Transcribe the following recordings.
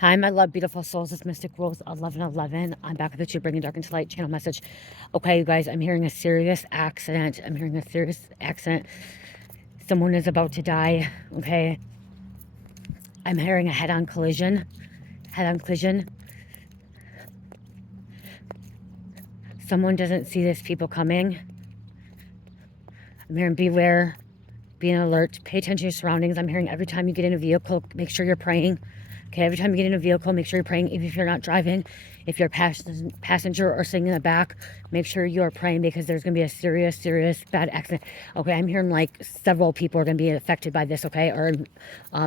Hi, my love, beautiful souls. It's Mystic Rose 1111. I'm back with the Two Bringing Dark into Light channel message. Okay, you guys, I'm hearing a serious accident. Someone is about to die. Okay, I'm hearing a head-on collision. Someone doesn't see this people coming. I'm hearing beware, be alert, pay attention to your surroundings. I'm hearing every time you get in a vehicle, make sure you're praying. Okay, every time you get in a vehicle, make sure you're praying. Even if you're not driving, if you're a passenger or sitting in the back, make sure you are praying, because there's going to be a serious bad accident. Okay, I'm hearing like several people are going to be affected by this, okay, or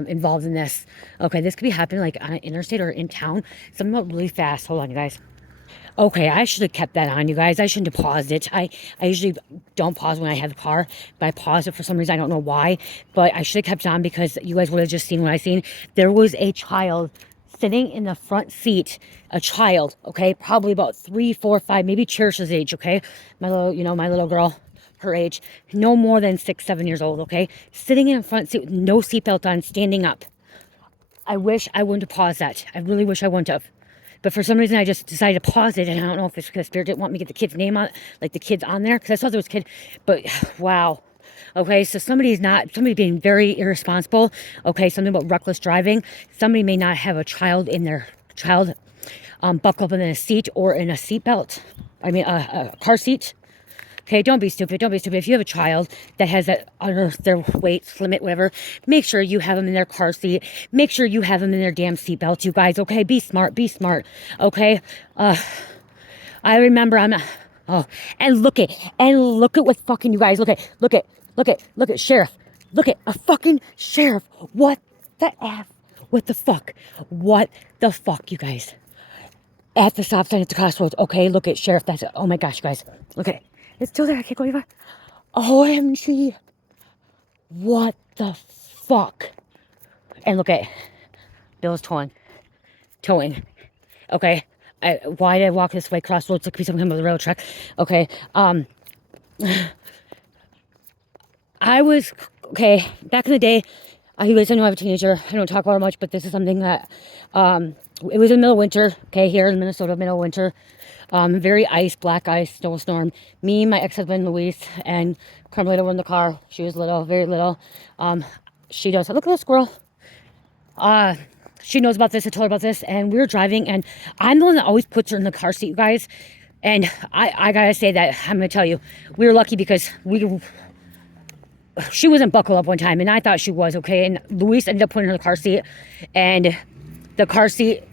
involved in this. Okay, this could be happening like on an interstate or in town. Something about really fast. Hold on, you guys. Okay, I should have kept that on, you guys. I shouldn't have paused it. I usually don't pause when I have the car, but I paused it for some reason. I don't know why, but I should have kept it on, because you guys would have just seen what I seen. There was a child sitting in the front seat, a child, okay, probably about 3, 4, 5, maybe Cherish's age, okay, my little girl, her age, no more than 6, 7 years old, okay, sitting in the front seat with no seatbelt on, standing up. I wish I wouldn't have paused that. I really wish I wouldn't have. But for some reason, I just decided to pause it. And I don't know if it's because Spirit didn't want me to get the kid's name on, like the kid's on there, because I saw there was a kid. But wow. Okay, so somebody being very irresponsible. Okay, something about reckless driving. Somebody may not have a child buckled up in a seat or in a seatbelt. I mean, a car seat. Okay, don't be stupid. Don't be stupid. If you have a child that has that under their weight limit, whatever, make sure you have them in their car seat. Make sure you have them in their damn seatbelt, you guys. Okay, be smart. Be smart. Okay. I remember and look at what fucking, you guys. Look at sheriff. Look at a fucking sheriff. What the F? What the fuck? What the fuck, you guys? At the stop sign at the crossroads. Okay, look at sheriff. That's it. Oh my gosh, you guys. Look at it. It's still there. I can't go even. OMG. What the fuck? And look at Bill's towing. Okay. Why did I walk this way? Crossroads. There could be something with the rail track. Okay. I was, okay, back in the day, you guys, I know I have a teenager. I don't talk about it much, but this is something that, it was in the middle of winter, okay, here in Minnesota, middle of winter. Very black ice, snowstorm. Me, my ex-husband, Luis, and Carmelita were in the car. She was little, very little. She does, look at that squirrel. She knows about this, I told her about this, and we were driving, and I'm the one that always puts her in the car seat, you guys. And I gotta say that, I'm gonna tell you, we were lucky because she wasn't buckled up one time, and I thought she was, okay, and Luis ended up putting her in the car seat, and the car seat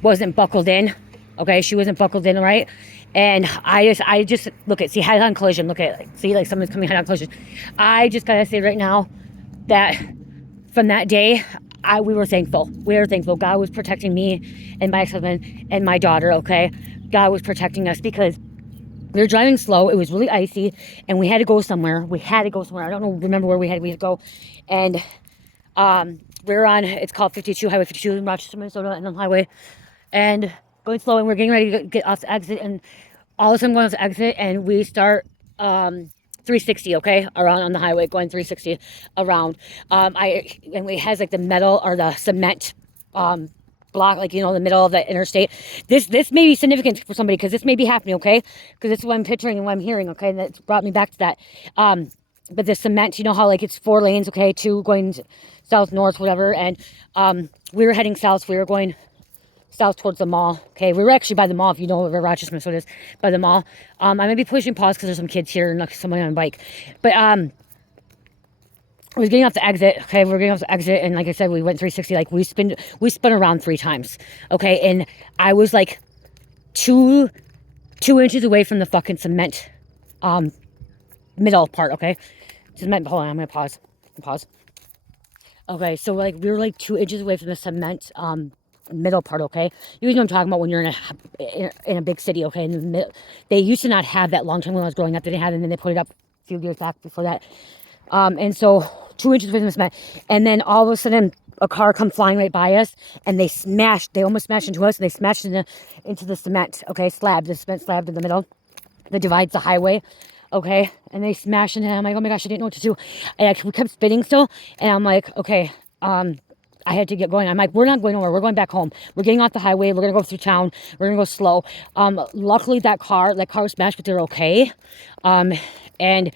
wasn't buckled in. Okay, she wasn't buckled in, right? And I just look at, see, head-on collision. Look at, see, like someone's coming head-on collision. I just gotta say right now that from that day, we were thankful. We were thankful. God was protecting me and my ex-husband and my daughter, okay? God was protecting us because we were driving slow. It was really icy, and we had to go somewhere. I don't remember where we had to go. And we were on, it's called 52, Highway 52 in Rochester, Minnesota, and on the highway. And going slow, and we're getting ready to get off the exit, and all of a sudden going off the exit, and we start 360, okay, around on the highway, going 360 around. And it has like the metal or the cement block, like, in the middle of the interstate. This may be significant for somebody, because this may be happening, okay, because this is what I'm picturing and what I'm hearing, okay, and that's brought me back to that. But the cement, you know how like it's 4 lanes, okay, 2 going south, north, whatever, and we were heading south. We were going south towards the mall. Okay, we were actually by the mall, if you know where Rochester, Minnesota is, by the mall. I may be pushing pause because there's some kids here and like somebody on a bike. But I was getting off the exit. Okay, we were getting off the exit, and like I said, we went 360. Like we spun around 3 times. Okay, and I was like 2 inches away from the fucking cement middle part. Okay, cement. Hold on, I'm gonna pause. Okay, so like we were like 2 inches away from the cement middle part, okay? You guys know what I'm talking about when you're in a big city, okay? In the middle, they used to not have that long time when I was growing up. They didn't have it, and then they put it up a few years back before that. And so 2 inches from the cement, and then all of a sudden a car come flying right by us, and they almost smashed into us, and they smashed into the cement, okay, the cement slab in the middle that divides the highway, okay? And they smashed into it. I'm like, oh my gosh, I didn't know what to do. And we kept spinning still, and I'm like, okay, I had to get going. I'm like, we're not going nowhere. We're going back home. We're getting off the highway. We're going to go through town. We're going to go slow. Luckily that car was smashed, but they're okay. And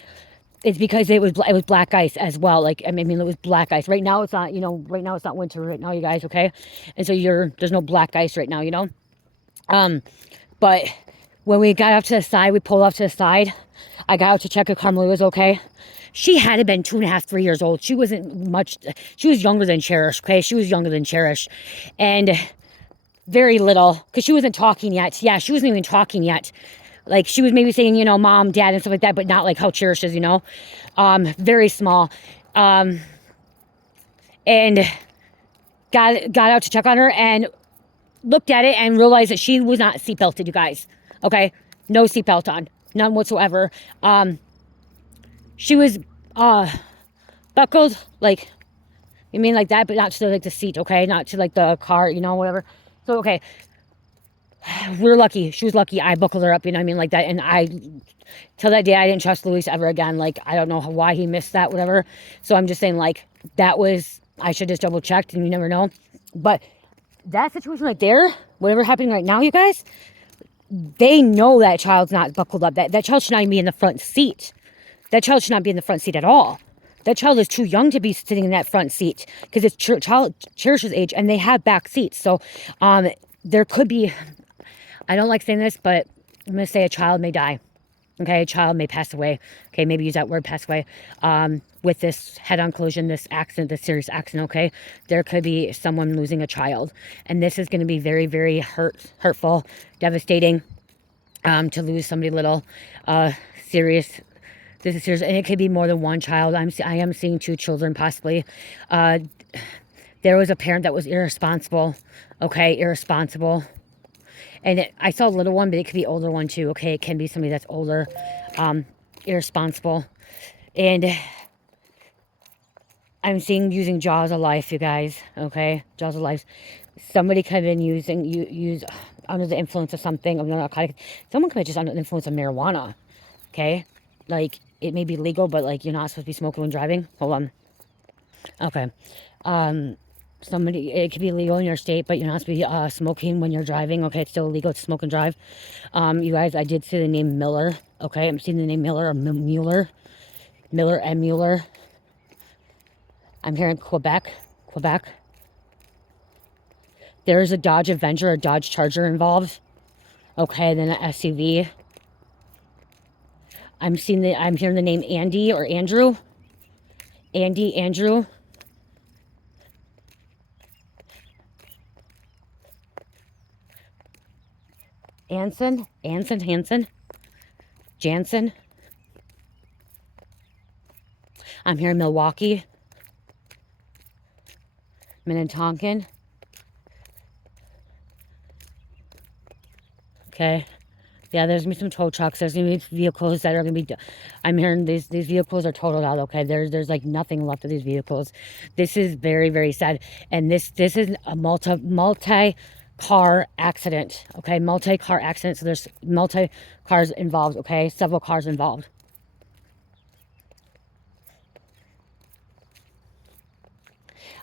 it's because it was black ice as well. Like, I mean, it was black ice. Right now it's not, you know, right now it's not winter right now, you guys, okay? And so there's no black ice right now, you know? But when we got off to the side, we pulled off to the side. I got out to check if Carmelita was okay. She had to been 2.5, 3 years old. She wasn't much, she was younger than Cherish, okay? She was younger than Cherish. And very little, because she wasn't talking yet. Yeah, she wasn't even talking yet. Like, she was maybe saying, you know, mom, dad, and stuff like that, but not like how Cherish is, you know? Very small. And got out to check on her and looked at it and realized that she was not seatbelted, you guys. Okay? No seatbelt on. None whatsoever. She was buckled, like, you mean like that, but not to like the seat, okay? Not to like the car, you know, whatever. So, okay. We're lucky. She was lucky. I buckled her up, you know what I mean? Like that. And till that day, I didn't trust Luis ever again. Like, I don't know why he missed that, whatever. So I'm just saying, like, I should just double checked, and you never know. But that situation right there, whatever happening right now, you guys, they know that child's not buckled up. That child should not even be in the front seat. That child should not be in the front seat at all. That child is too young to be sitting in that front seat because it's child Cherish's age, and they have back seats. So there could be, I don't like saying this, but I'm going to say a child may die. Okay, a child may pass away. Okay, maybe use that word, pass away. With this head-on collision, this accident, this serious accident, okay? There could be someone losing a child. And this is going to be very, very hurtful, devastating to lose somebody little, serious. This is serious, and it could be more than one child. I am seeing 2 children, possibly. There was a parent that was irresponsible, okay? Irresponsible. And I saw a little one, but it could be older one too, okay? It can be somebody that's older, irresponsible. And I'm seeing using jaws of life, you guys, okay? Jaws of life. Somebody could have been use under the influence of something, of narcotic. Someone could have just under the influence of marijuana, okay? Like, it may be legal, but like, you're not supposed to be smoking when driving. Hold on. Okay. It could be legal in your state, but you're not supposed to be smoking when you're driving. Okay, it's still illegal to smoke and drive. You guys, I did see the name Miller. Okay, I'm seeing the name Miller or Mueller. Miller and Mueller. I'm here in Quebec. There's a Dodge Avenger, a Dodge Charger involved. Okay, then an SUV. I'm hearing the name Andy or Andrew. Andrew. Hansen. Jansen. I'm here in Milwaukee. Minnetonka. Okay. Yeah, there's going to be some tow trucks. There's going to be vehicles that are going to be... I'm hearing these vehicles are totaled out, okay? There's like nothing left of these vehicles. This is very, very sad. And this is a multi-car accident, okay? Multi-car accident. So there's multi-cars involved, okay? Several cars involved.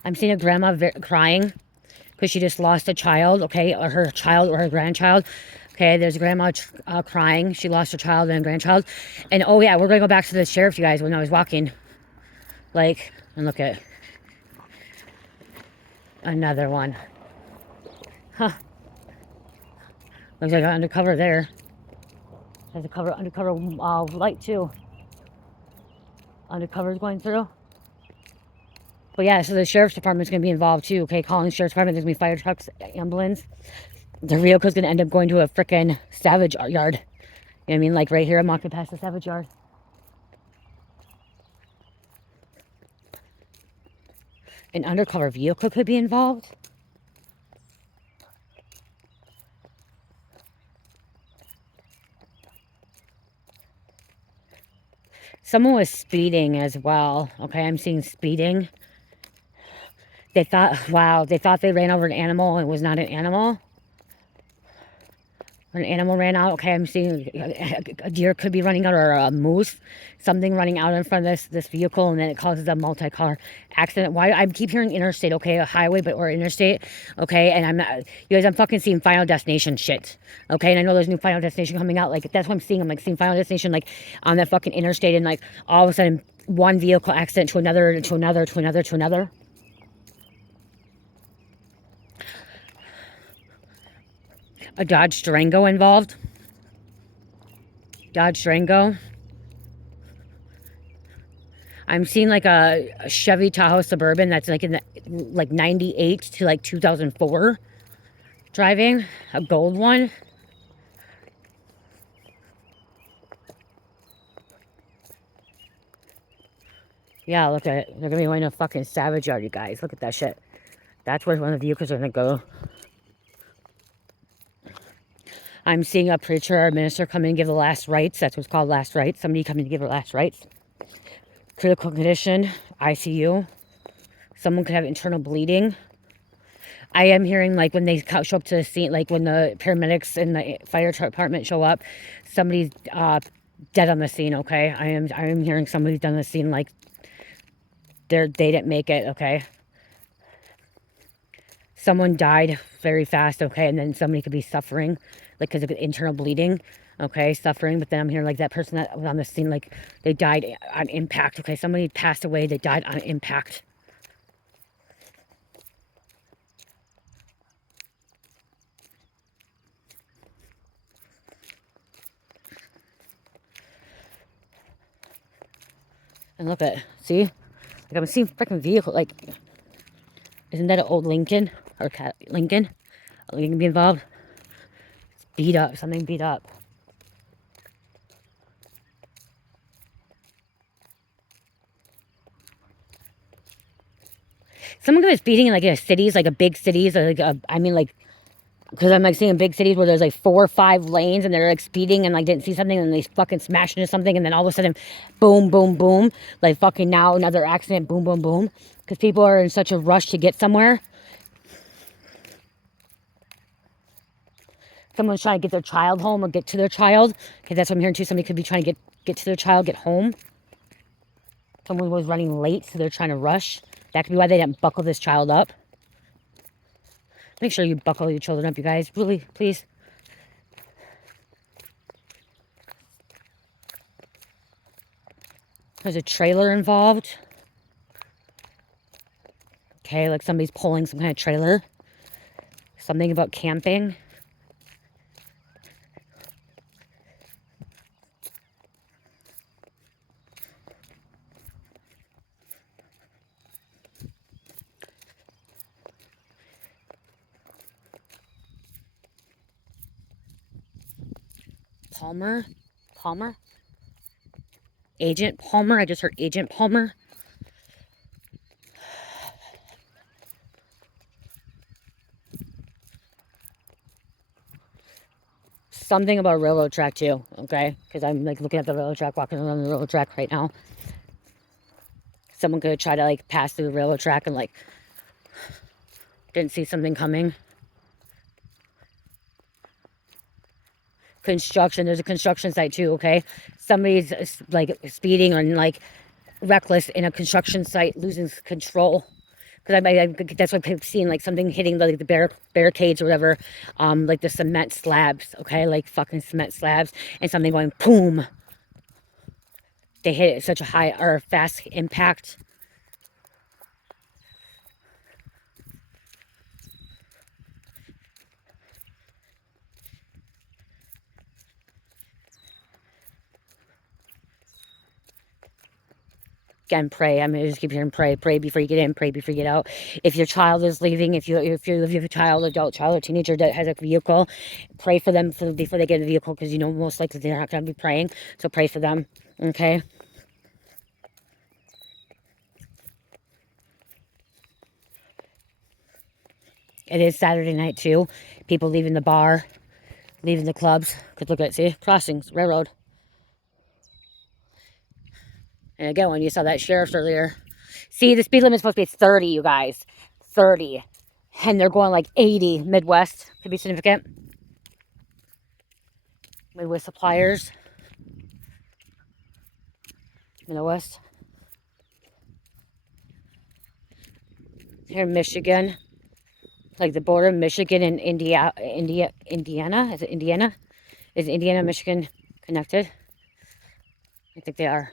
I'm seeing a grandma crying because she just lost a child, okay? Or her child or her grandchild. Okay, there's a grandma crying. She lost her child and grandchild. And oh yeah, we're going to go back to the sheriff, you guys, when I was walking. Like, and look at another one. Huh. Looks like an undercover there. There's a undercover light too. Undercover's going through. But yeah, so the sheriff's department's going to be involved too. Okay, calling the sheriff's department. There's going to be fire trucks, ambulance. The vehicle's going to end up going to a freaking Savage yard. You know what I mean? Like right here, I'm walking past the Savage yard. An undercover vehicle could be involved. Someone was speeding as well. Okay, I'm seeing speeding. They thought they ran over an animal and it was not an animal. An animal ran out. Okay, I'm seeing a deer could be running out, or a moose, something running out in front of this vehicle, and then it causes a multi-car accident. Why I keep hearing interstate, okay, a highway, but or interstate, okay, and I'm not, you guys, I'm fucking seeing Final Destination shit, okay, and I know there's new Final Destination coming out, like that's what I'm seeing. I'm like seeing Final Destination like on that fucking interstate, and like all of a sudden one vehicle accident to another, to another, to another, to another. A Dodge Durango involved. Dodge Durango. I'm seeing like a Chevy Tahoe Suburban that's like in the like 98 to like 2004 driving. A gold one. Yeah, look at it. They're gonna be going to a fucking Savage Yard, you guys. Look at that shit. That's where one of the vehicles are gonna go. I'm seeing a preacher or a minister come in and give the last rites. That's what's called last rites. Somebody coming to give the last rites. Critical condition, ICU. Someone could have internal bleeding. I am hearing like when they show up to the scene, like when the paramedics and the fire department show up, somebody's dead on the scene. Okay, I am hearing somebody's done the scene like they didn't make it. Okay, someone died very fast. Okay, and then somebody could be suffering like because of internal bleeding. Okay, suffering, but then I'm hearing like that person that was on the scene, like they died on impact. Okay, somebody passed away, they died on impact. And look at, see, like I'm seeing freaking vehicle, like, isn't that an old Lincoln or Lincoln? A Lincoln be involved? It's beat up, something beat up. Someone was speeding in like in cities, like a big cities, or like I mean like, because I'm like seeing big cities where there's like 4 or 5 lanes and they're like speeding and like didn't see something and they fucking smash into something and then all of a sudden, boom, boom, boom, like fucking now another accident, boom, boom, boom, because people are in such a rush to get somewhere. Someone's trying to get their child home or get to their child, because that's what I'm hearing too. Somebody could be trying to get to their child, get home. Someone was running late, so they're trying to rush. That could be why they didn't buckle this child up. Make sure you buckle your children up, you guys. Really, please. There's a trailer involved. Okay, like somebody's pulling some kind of trailer. Something about camping. Palmer? Agent Palmer? I just heard Agent Palmer. Something about a railroad track too, okay? Because I'm like looking at the railroad track, walking around the railroad track right now. Someone could try to like pass through the railroad track and like didn't see something coming. Construction, there's a construction site too, okay? Somebody's like speeding and like reckless in a construction site, losing control. Because that's what I'm seeing, like something hitting the barricades or whatever, like the cement slabs, okay? Like fucking cement slabs, and something going boom. They hit it at such a high or fast impact. Again, pray. I'm gonna just keep hearing pray. Pray before you get in. Pray before you get out. If your child is leaving, if you have a child, adult child, or teenager that has a vehicle, pray for them before they get in the vehicle, because you know most likely they're not gonna be praying. So pray for them. Okay. It is Saturday night too. People leaving the bar, leaving the clubs. Because look at it, see, crossings, railroad. And again, when you saw that sheriff's earlier, see, the speed limit is supposed to be 30, you guys. 30. And they're going like 80 Midwest. Could be significant. Midwest suppliers. Midwest. Here in Michigan. Like the border of Michigan and Indiana. Is it Indiana? Is Indiana and Michigan connected? I think they are.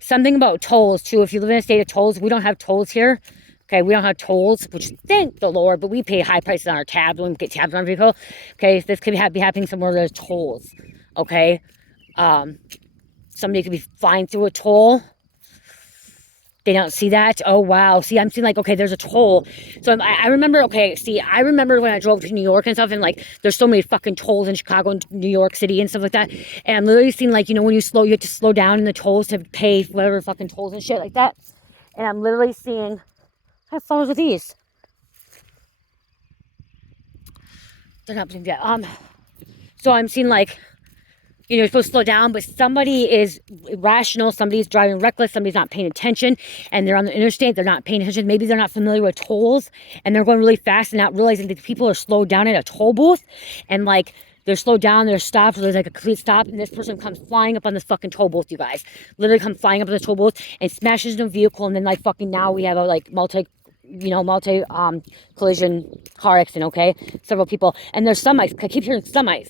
Something about tolls too. If you live in a state of tolls, we don't have tolls here. Okay, we don't have tolls, which thank the Lord, but we pay high prices on our tabs when we get tabs on our vehicle. Okay, this could be happening somewhere where there's tolls. Okay, somebody could be flying through a toll. They don't see that. Oh, wow. See, I'm seeing like, okay, there's a toll. So I remember, okay, see, I remember when I drove to New York and stuff, and like, there's so many fucking tolls in Chicago and New York City and stuff like that. And I'm literally seeing like, you know, when you have to slow down in the tolls to pay whatever fucking tolls and shit like that. And I'm literally seeing, I have flowers with these. They're not blooming yet. So I'm seeing like, you know, you're supposed to slow down, but somebody is irrational, somebody's driving reckless, somebody's not paying attention, and they're on the interstate, they're not paying attention. Maybe they're not familiar with tolls, and they're going really fast and not realizing that people are slowed down at a toll booth, and like, they're slowed down, they're stopped, there's like a complete stop, and this person comes flying up on this fucking toll booth, you guys. Literally come flying up on the toll booth and smashes into a vehicle, and then like fucking now we have a like multi collision car accident, okay? Several people, and there's semis. I keep hearing semis.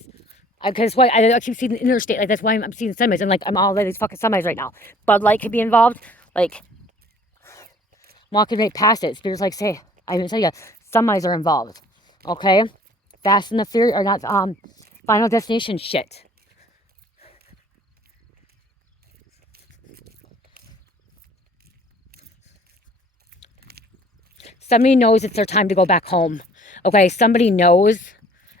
Because why I keep seeing the interstate, like that's why I'm seeing semis, and like I'm all of these fucking semis right now. Bud Light could be involved, like walking right past it. Spirit's like, say, I even tell you, semis are involved. Okay, Fast and the Furious or not? Final Destination shit. Somebody knows it's their time to go back home. Okay, somebody knows.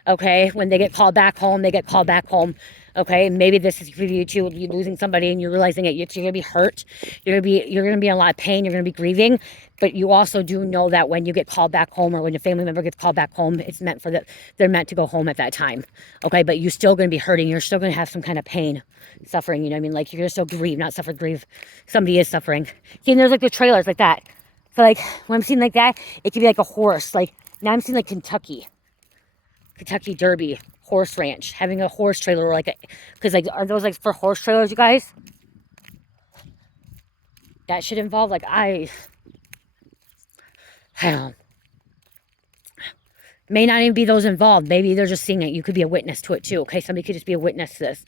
Okay, when they get called back home, they get called back home. Okay, maybe this is for you too. You're losing somebody and you're realizing it. You're gonna be hurt. You're gonna be in a lot of pain. You're gonna be grieving. But you also do know that when you get called back home, or when a family member gets called back home, it's meant for that. They're meant to go home at that time. Okay, but you're still gonna be hurting. You're still gonna have some kind of pain, suffering. You know what I mean? Like you're gonna still grieve, not suffer, grieve. Somebody is suffering. See, and there's like the trailers like that. So like when I'm seeing like that, it could be like a horse. Like now I'm seeing like Kentucky Derby horse ranch, having a horse trailer, or like because like are those like for horse trailers, you guys? That should involve like I don't know. May not even be those involved. Maybe they're just seeing it. You could be a witness to it too. Okay, somebody could just be a witness to this.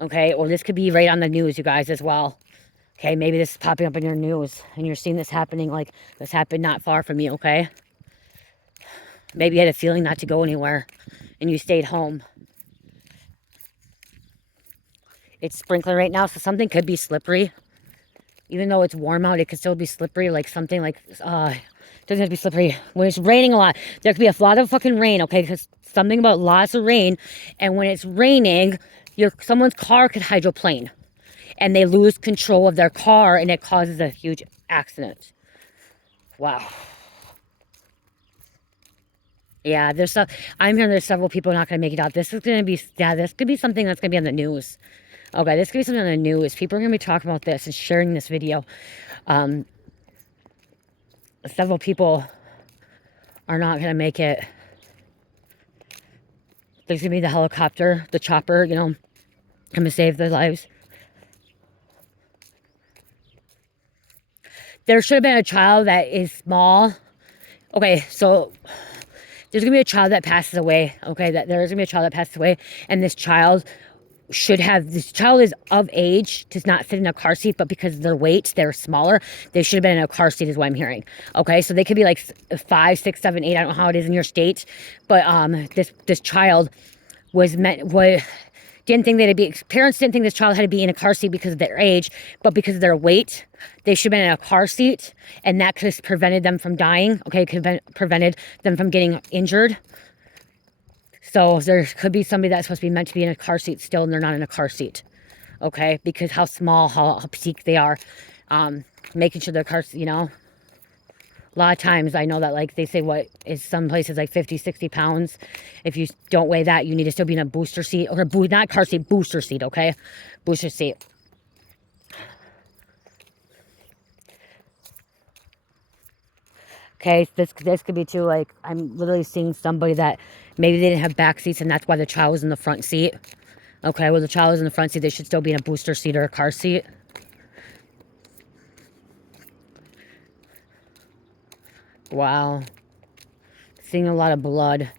Okay, or this could be right on the news, you guys, as well. Okay, maybe this is popping up in your news and you're seeing this happening, like this happened not far from you. Okay, maybe you had a feeling not to go anywhere and you stayed home. It's sprinkling right now, so something could be slippery. Even though it's warm out, it could still be slippery, like something like, doesn't have to be slippery. When it's raining a lot, there could be a lot of fucking rain, okay? Because something about lots of rain, and when it's raining, someone's car could hydroplane, and they lose control of their car, and it causes a huge accident. Wow. Yeah, I'm hearing there's several people not going to make it out. This could be something that's going to be on the news. Okay, this could be something on the news. People are going to be talking about this and sharing this video. Several people are not going to make it. There's going to be the helicopter, the chopper, you know, come to save their lives. There should have been a child that is small. Okay, so there's going to be a child that passes away. Okay, there's going to be a child that passes away, and this child is of age to not sit in a car seat, but because of their weight, they're smaller. They should have been in a car seat is what I'm hearing. Okay, so they could be like 5, 6, 7, 8. I don't know how it is in your state, but this child didn't think parents didn't think this child had to be in a car seat because of their age, but because of their weight, they should have been in a car seat, and that could have prevented them from dying. Okay, could have prevented them from getting injured. So there could be somebody that's supposed to be meant to be in a car seat still, and they're not in a car seat. Okay, because how small, how petite they are. Making sure their cars, you know. A lot of times I know that like they say what is some places like 50, 60 pounds. If you don't weigh that, you need to still be in a booster seat, or not car seat, booster seat, okay? Booster seat. Okay, this could be too, like, I'm literally seeing somebody that maybe they didn't have back seats and that's why the child was in the front seat. Okay, well, the child is in the front seat. They should still be in a booster seat or a car seat. Wow. Seeing a lot of blood.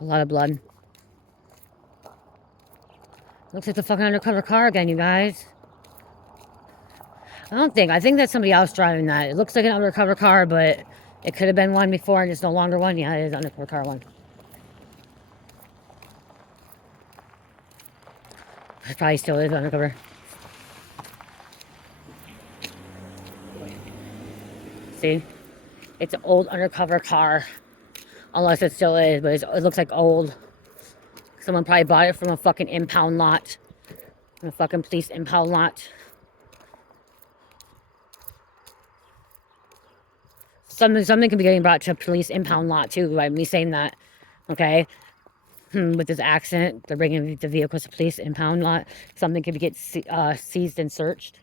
A lot of blood. Looks like the fucking undercover car again, you guys. I think that's somebody else driving that. It looks like an undercover car, but it could have been one before and it's no longer one. Yeah, it is an undercover car one. It probably still is undercover. See? It's an old undercover car. Unless it still is, but it looks like old. Someone probably bought it from a fucking impound lot. From a fucking police impound lot. Something could be getting brought to a police impound lot too by me saying that. Okay? With this accident, they're bringing the vehicles to police impound lot. Something could get seized and searched.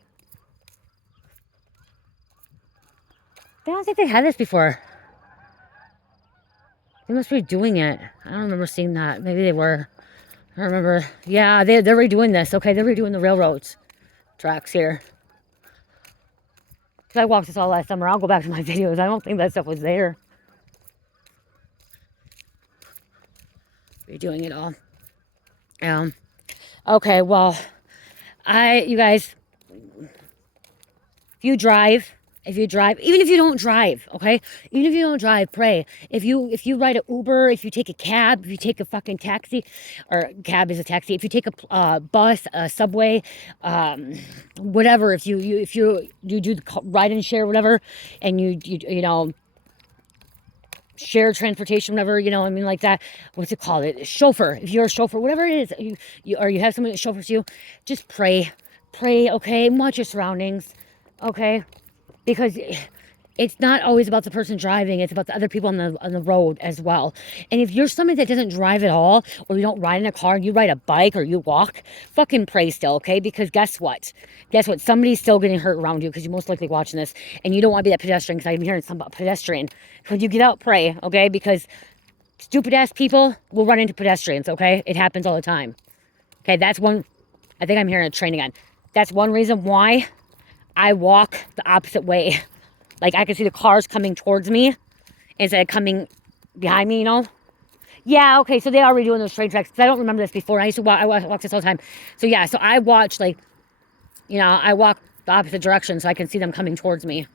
I don't think they had this before. They must be doing it. I don't remember seeing that. Maybe they were. I don't remember. Yeah, they're redoing this. Okay, they're redoing the railroads tracks here. Because I walked this all last summer. I'll go back to my videos. I don't think that stuff was there. Redoing it all. Okay, well, you guys, if you drive, even if you don't drive, okay? Even if you don't drive, pray. If you ride an Uber, if you take a cab, if you take a fucking taxi, or cab is a taxi, if you take a bus, a subway, whatever, if you do the ride and share, whatever, and you know, share transportation, whatever, you know, I mean, like that, what's it called? Chauffeur. If you're a chauffeur, whatever it is, or you have somebody that chauffeurs you, just pray, okay? Watch your surroundings, okay? Because it's not always about the person driving, it's about the other people on the road as well. And if you're somebody that doesn't drive at all, or you don't ride in a car, you ride a bike or you walk, fucking pray still, okay? Because guess what? Somebody's still getting hurt around you because you're most likely watching this, and you don't want to be that pedestrian, because I'm hearing something about pedestrian. When you get out, pray, okay? Because stupid ass people will run into pedestrians, okay? It happens all the time. Okay, that's one, I think I'm hearing a train again. That's one reason why I walk the opposite way. Like, I can see the cars coming towards me instead of coming behind me, you know? Yeah, okay, so they are redoing those train tracks. Because I don't remember this before. I walk this all the time. So, yeah, so I watch, like, you know, I walk the opposite direction so I can see them coming towards me.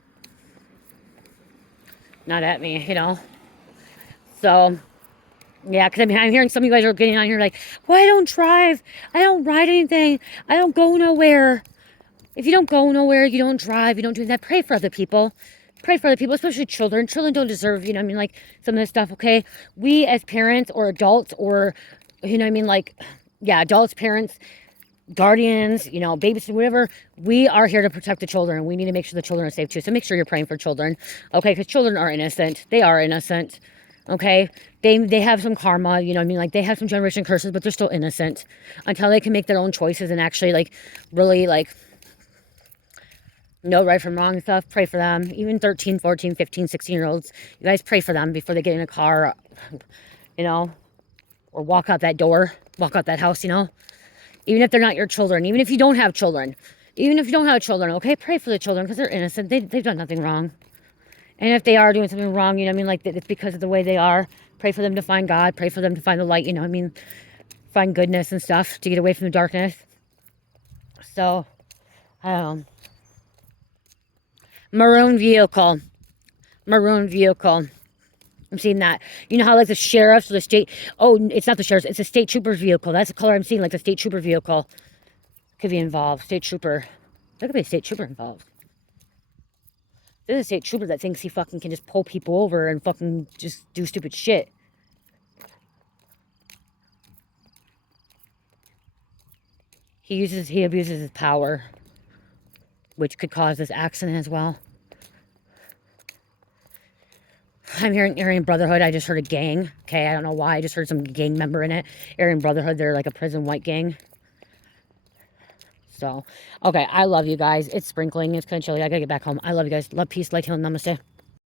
Not at me, you know? So, yeah, because I mean, I'm hearing some of you guys are getting on here like, well, I don't drive. I don't ride anything. I don't go nowhere. If you don't go nowhere, you don't drive, you don't do that, pray for other people. Pray for other people, especially children. Children don't deserve, you know what I mean, like, some of this stuff, okay? We as parents or adults or, you know what I mean, like, yeah, adults, parents, guardians, you know, babies, whatever, we are here to protect the children. We need to make sure the children are safe too. So make sure you're praying for children, okay? Because children are innocent. They are innocent, okay? They have some karma, you know what I mean? Like, they have some generation curses, but they're still innocent until they can make their own choices and actually, like, really, like, know right from wrong and stuff. Pray for them. Even 13, 14, 15, 16-year-olds. You guys pray for them before they get in a car, you know, or walk out that door, walk out that house, you know. Even if they're not your children, even if you don't have children, okay, pray for the children because they're innocent. They've done nothing wrong. And if they are doing something wrong, you know what I mean, like, it's because of the way they are. Pray for them to find God. Pray for them to find the light, you know what I mean, find goodness and stuff to get away from the darkness. So, I don't know. Maroon vehicle. I'm seeing that. You know how, like, the sheriffs or the state, oh, it's not the sheriffs, it's a state trooper's vehicle. That's the color I'm seeing, like the state trooper vehicle could be involved. State trooper. There could be a state trooper involved. There's a state trooper that thinks he fucking can just pull people over and fucking just do stupid shit. He abuses his power, which could cause this accident as well. I'm hearing Aryan Brotherhood. I just heard a gang. Okay, I don't know why. I just heard some gang member in it. Aryan Brotherhood, they're like a prison white gang. So, okay, I love you guys. It's sprinkling. It's kind of chilly. I gotta get back home. I love you guys. Love, peace, light, healing. Namaste.